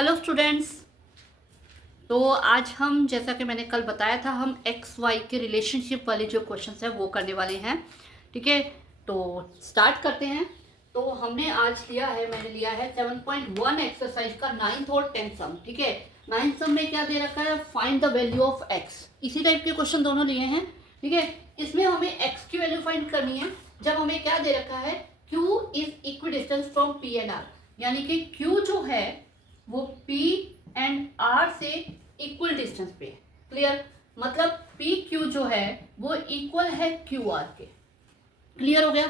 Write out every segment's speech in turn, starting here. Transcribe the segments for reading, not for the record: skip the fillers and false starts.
Hello students. तो आज हम, जैसा कि मैंने कल बताया था, हम एक्स वाई के रिलेशनशिप वाले जो क्वेश्चंस हैं वो करने वाले हैं। ठीक है, तो स्टार्ट करते हैं। तो हमने आज मैंने लिया है 7.1 एक्सरसाइज का 9th और 10th सम। ठीक है, 9th सम में क्या दे रखा है, find the value of x. इसी टाइप के क्वेश्चन दोनों लिए हैं। ठीक है, इसमें हमें एक्स की वैल्यू फाइंड करनी है जब हमें क्या दे रखा है, Q is equi distance from P and R, यानी कि Q जो है वो P एंड R से इक्वल डिस्टेंस पे है। क्लियर, मतलब पी क्यू जो है वो इक्वल है क्यू आर के। क्लियर हो गया?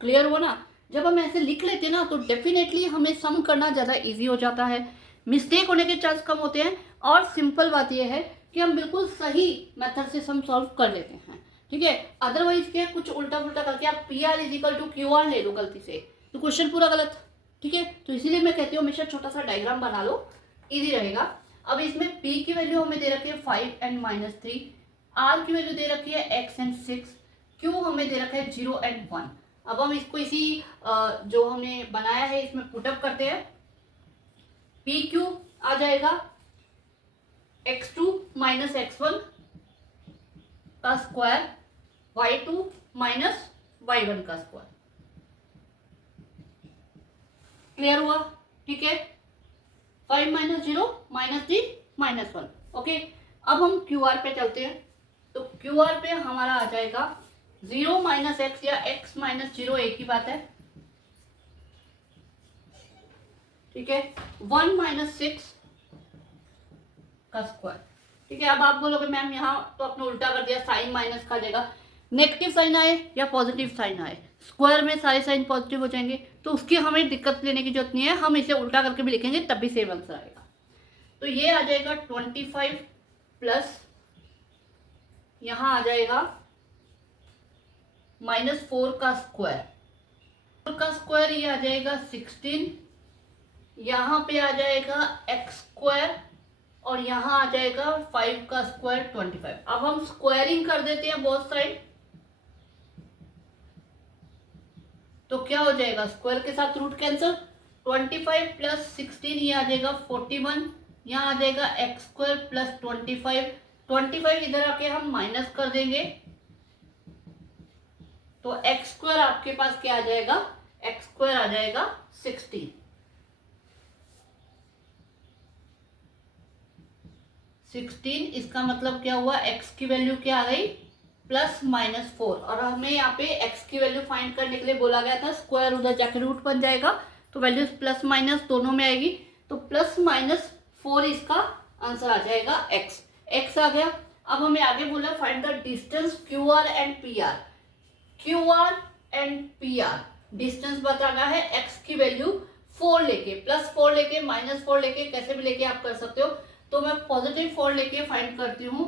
क्लियर हुआ ना? जब हम ऐसे लिख लेते हैं ना तो डेफिनेटली हमें सम करना ज़्यादा इजी हो जाता है, मिस्टेक होने के चांस कम होते हैं, और सिंपल बात यह है कि हम बिल्कुल सही मेथड से सम सॉल्व कर लेते हैं। ठीक है, अदरवाइज क्या कुछ उल्टा पुल्टा करके आप P R is equal to Q R ले लो गलती से, तो क्वेश्चन पूरा गलत। ठीक है, तो इसीलिए मैं कहती हूँ हमेशा छोटा सा डायग्राम बना लो, इजी रहेगा। अब इसमें P की वैल्यू हमें दे रखी है 5 एंड -3, R की वैल्यू दे रखी है X एंड 6, Q हमें दे रखा है 0 एंड 1। अब हम इसको इसी जो हमने बनाया है इसमें पुटअप करते हैं। PQ आ जाएगा x2 माइनस x1 का स्क्वायर, y2 माइनस y1 का स्क्वायर। क्लियर हुआ? ठीक है, 5 माइनस 0 -3 -1। ओके, अब हम क्यू आर पे चलते हैं। तो क्यू आर पे हमारा आ जाएगा 0 माइनस एक्स या x माइनस 0, एक ही बात है। ठीक है, 1 माइनस 6 का स्क्वायर। ठीक है, अब आप बोलोगे मैम यहाँ तो आपने उल्टा कर दिया, साइन माइनस का देगा, नेगेटिव साइन आए या पॉजिटिव साइन आए, स्क्वायर में सारे साइन पॉजिटिव हो जाएंगे, तो उसकी हमें दिक्कत लेने की जरूरत नहीं है, हम इसे उल्टा करके भी लिखेंगे तब भी सेम आंसर आएगा। तो ये आ जाएगा 25 प्लस यहाँ आ जाएगा -4 का स्क्वायर, 4 का स्क्वायर ये आ जाएगा 16, यहाँ पे आ जाएगा x स्क्वायर, और यहाँ आ जाएगा 5 का स्क्वायर 25। अब हम स्क्वायरिंग कर देते हैं बोथ साइड, तो क्या हो जाएगा, स्क्वायर के साथ रूट कैंसिल, 25 प्लस 16 ये आ जाएगा 41, यहाँ आ जाएगा एक्स स्क्वायर प्लस 25 इधर आके हम माइनस कर देंगे, तो एक्स स्क्वायर आपके पास क्या आ जाएगा, एक्स स्क्वायर आ जाएगा 16। इसका मतलब क्या हुआ, x की वैल्यू क्या आ गई, +-4, और हमें यहाँ पे x की वैल्यू फाइंड करने के लिए बोला गया था, स्क्वायर उधर जाके रूट बन जाएगा, तो वैल्यूज प्लस माइनस दोनों में आएगी, तो +-4 इसका आंसर आ जाएगा x आ गया। अब हमें आगे बोला find the distance QR and PR। QR and PR distance बताना है, x की वैल्यू 4 लेके, +4 लेके, -4 लेके, कैसे भी लेके आप कर सकते हो। तो मैं पॉजिटिव 4 लेके फाइंड करती हूँ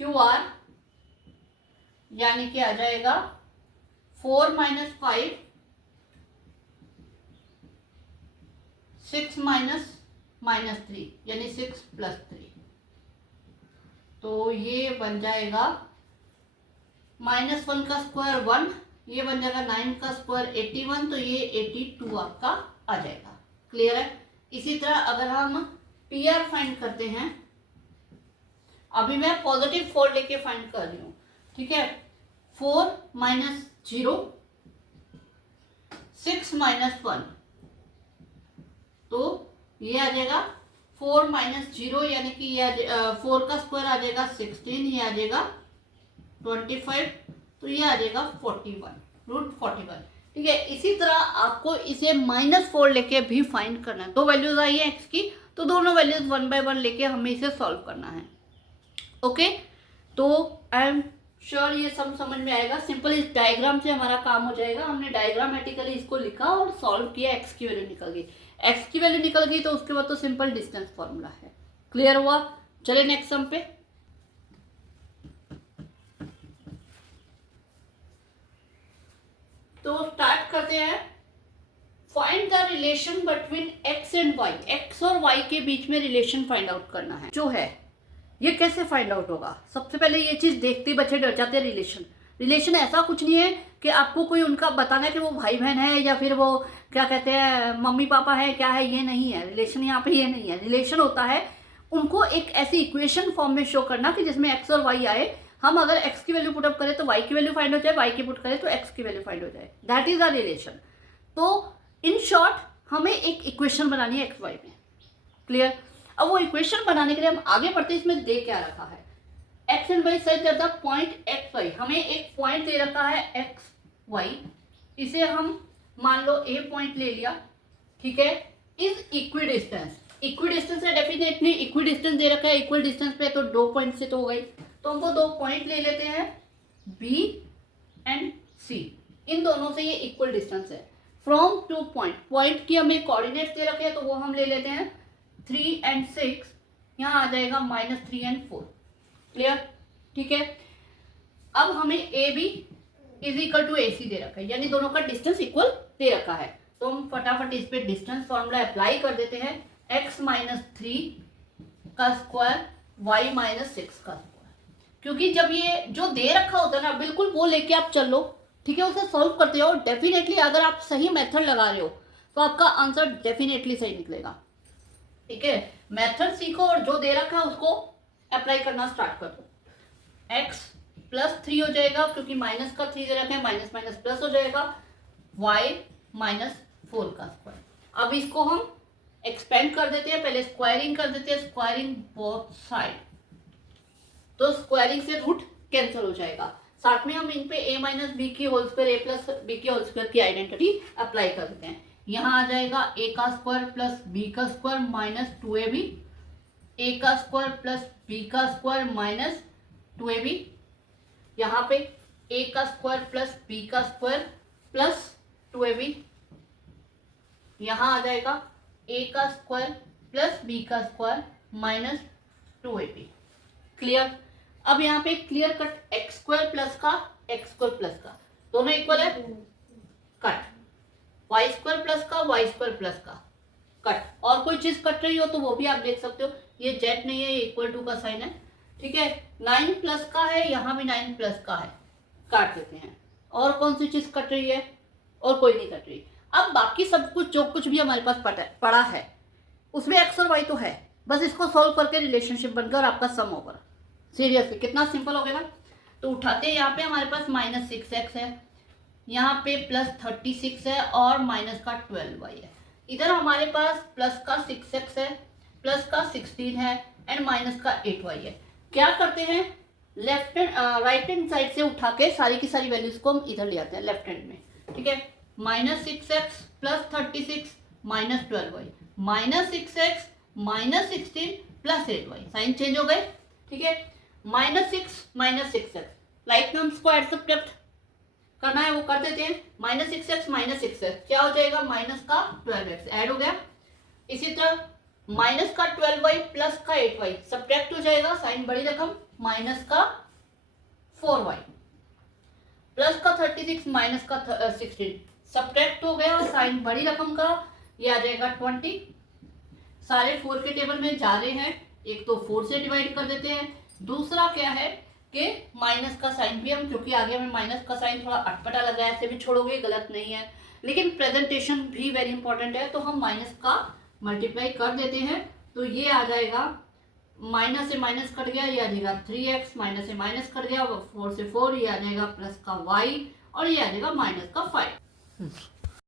QR, यानी कि आ जाएगा 4 - 5, 6 -3, यानी 6 + 3, तो ये बन जाएगा -1 का स्क्वायर 1, ये बन जाएगा 9 का स्क्वायर 81, तो ये 82 आपका आ जाएगा। क्लियर है? इसी तरह अगर हम PR फाइंड करते हैं, अभी मैं पॉजिटिव 4 लेके फाइंड कर रही हूँ। ठीक है, 4 - 0, 6 - 1, तो ये आ जाएगा 4 - 0, यानी कि ये 4 का स्क्वायर आ जाएगा 16, ये आ जाएगा 25, तो ये आ जाएगा 41, √41। ठीक है, इसी तरह आपको इसे -4 लेके भी फाइंड करना है। दो वैल्यूज आई है x की, तो दोनों वैल्यूज 1 बाय 1 लेके हमें इसे सॉल्व करना है। ओके, तो आई एम श्योर ये सब समझ में आएगा। सिंपल इस डायग्राम से हमारा काम हो जाएगा। हमने डायग्रामेटिकली इसको लिखा और सॉल्व किया, x की वैल्यू निकल गई। x की वैल्यू निकल गई तो उसके बाद तो सिंपल डिस्टेंस फॉर्मूला है। क्लियर हुआ? चले नेक्स्ट सम पे। तो स्टार्ट करते हैं। Find the relation between x and y। x और y के बीच में रिलेशन फाइंड आउट करना है जो है। ये कैसे फाइंड आउट होगा? सबसे पहले ये चीज देखते ही बच्चे डर जाते हैं रिलेशन, रिलेशन ऐसा कुछ नहीं है कि आपको कोई उनका बताना है कि वो भाई बहन है या फिर वो क्या कहते हैं मम्मी पापा है, क्या है, ये नहीं है रिलेशन। यहाँ पे ये नहीं है। रिलेशन होता है उनको एक ऐसी इक्वेशन फॉर्म में शो करना कि जिसमें एक्स और वाई आए। हम अगर एक्स की वैल्यू पुटअप करें तो वाई की वैल्यू फाइंड हो जाए, वाई की पुट करें तो एक्स की वैल्यू फाइंड हो जाए। That is a relation. तो इन शॉर्ट हमें एक इक्वेशन बनानी है एक्स वाई में। क्लियर। अब वो इक्वेशन बनाने के लिए हम आगे बढ़ते हैं। इसमें दे क्या रखा है, X and Y such that the point X Y. हमें एक पॉइंट दे रखा है एक्स वाई, इसे हम मान लो ए पॉइंट ले लिया, ठीक है। Is equi distance, equi distance है डेफिनेटली, इक्वी डिस्टेंस दे रखा है। इक्वल डिस्टेंस पे तो 2 पॉइंट से तो हो गई, तो हमको 2 पॉइंट ले लेते हैं बी एंड सी। इन दोनों से ये इक्वल डिस्टेंस है। फ्रॉम 2 पॉइंट, पॉइंट की हमें कोऑर्डिनेट्स दे रखे हैं तो वो हम ले लेते हैं 3 एंड 6, यहाँ आ जाएगा -3 एंड 4। क्लियर, ठीक है। अब हमें A B is equal to A C दे रखा है, यानी दोनों का डिस्टेंस इक्वल दे रखा है। तो हम फटाफट इस पे डिस्टेंस फॉर्मूला अप्लाई कर देते हैं। x - 3 का स्क्वायर y - 6 का स्क्वायर, क्योंकि जब ये जो दे रखा होता है ना बिल्कुल वो लेके आप चलो, ठीक है। उसे सॉल्व करते हो, डेफिनेटली अगर आप सही मेथड लगा रहे हो तो आपका आंसर डेफिनेटली सही निकलेगा, ठीक है। मेथड सीखो और जो दे रखा है उसको अप्लाई करना स्टार्ट कर दो। x +3 हो जाएगा, क्योंकि माइनस का 3 दे रखा है, माइनस माइनस प्लस हो जाएगा, y - 4 का स्क्वायर। अब इसको हम एक्सपेंड कर देते हैं, पहले स्क्वायरिंग कर देते हैं, स्क्वायरिंग बोथ साइड, तो स्क्वायरिंग से रूट कैंसिल हो जाएगा। साथ में हम इन पे a - b की होल स्क्वायर, a + b की होल स्क्वायर की आइडेंटिटी अप्लाई कर देते हैं। यहाँ आ जाएगा a का स्क्वायर प्लस b का स्क्वायर माइनस 2ab, a का स्क्वायर प्लस b का स्क्वायर माइनस 2ab, यहाँ पे a का स्क्वायर प्लस b का स्क्वायर प्लस 2ab, यहाँ आ जाएगा a का स्क्वायर प्लस b का स्क्वायर माइनस 2ab। क्लियर। अब यहाँ पे clear cut x square plus का एक्स स्क्वायर प्लस का दोनों इक्वल है, कट। वाई स्क्वायर प्लस का वाई स्क्वायर प्लस का कट। और कोई चीज कट रही हो तो वो भी आप देख सकते हो, ये जेड नहीं है, ये =2 का साइन है, ठीक है। 9 प्लस का है, यहाँ भी 9 प्लस का है, काट देते हैं। और कौन सी चीज कट रही है, और कोई नहीं कट रही। अब बाकी सब कुछ जो कुछ भी हमारे पास पड़ा है उसमें एक्स और वाई तो है, बस इसको सॉल्व करके रिलेशनशिप बनकर आपका सम ओवर। सीरियसली कितना सिंपल हो गया ना। तो उठाते हैं, यहाँ पे हमारे पास -6x है, यहाँ पे +36 है और माइनस का 12y है। इधर हमारे पास प्लस का 6x है, प्लस का 16 है एंड माइनस का 8y है। क्या करते हैं, left hand right hand side से उठा के सारी की सारी वैल्यूज को हम इधर ले आते हैं लेफ्ट हैंड में, ठीक है। -6x + 36 -12y, -6x -16 + 8y, sign change हो गए, ठीक है। -6 - 6x, लाइक में हम इसको ऐड सब्ट्रैक्ट करना है वो कर देते हैं। -6x - 6x क्या हो जाएगा, माइनस का 12x ऐड हो गया। इसी तरह माइनस का 12y प्लस का 8y सब्ट्रैक्ट हो जाएगा, साइन बड़ी रकम, माइनस का 4y प्लस का 36 माइनस का 16 सब्ट्रैक्ट हो गया, साइन बड़ी रकम का, ये आ जाएगा 20। सारे 4 के टेबल में जा रहे हैं, एक तो 4 से डिवाइड कर देते हैं, दूसरा क्या है कि माइनस का साइन भी हम, क्योंकि आगे हमें माइनस का साइन थोड़ा अटपटा लगा है, ऐसे भी छोड़ोगे गलत नहीं है, लेकिन प्रेजेंटेशन भी वेरी इंपॉर्टेंट है, तो हम माइनस का मल्टीप्लाई कर देते हैं। तो ये आ जाएगा, माइनस से माइनस कट गया, ये आ जाएगा 3x, माइनस से माइनस कट गया 4 से 4, ये आ जाएगा प्लस का y और ये आ जाएगा माइनस का 5।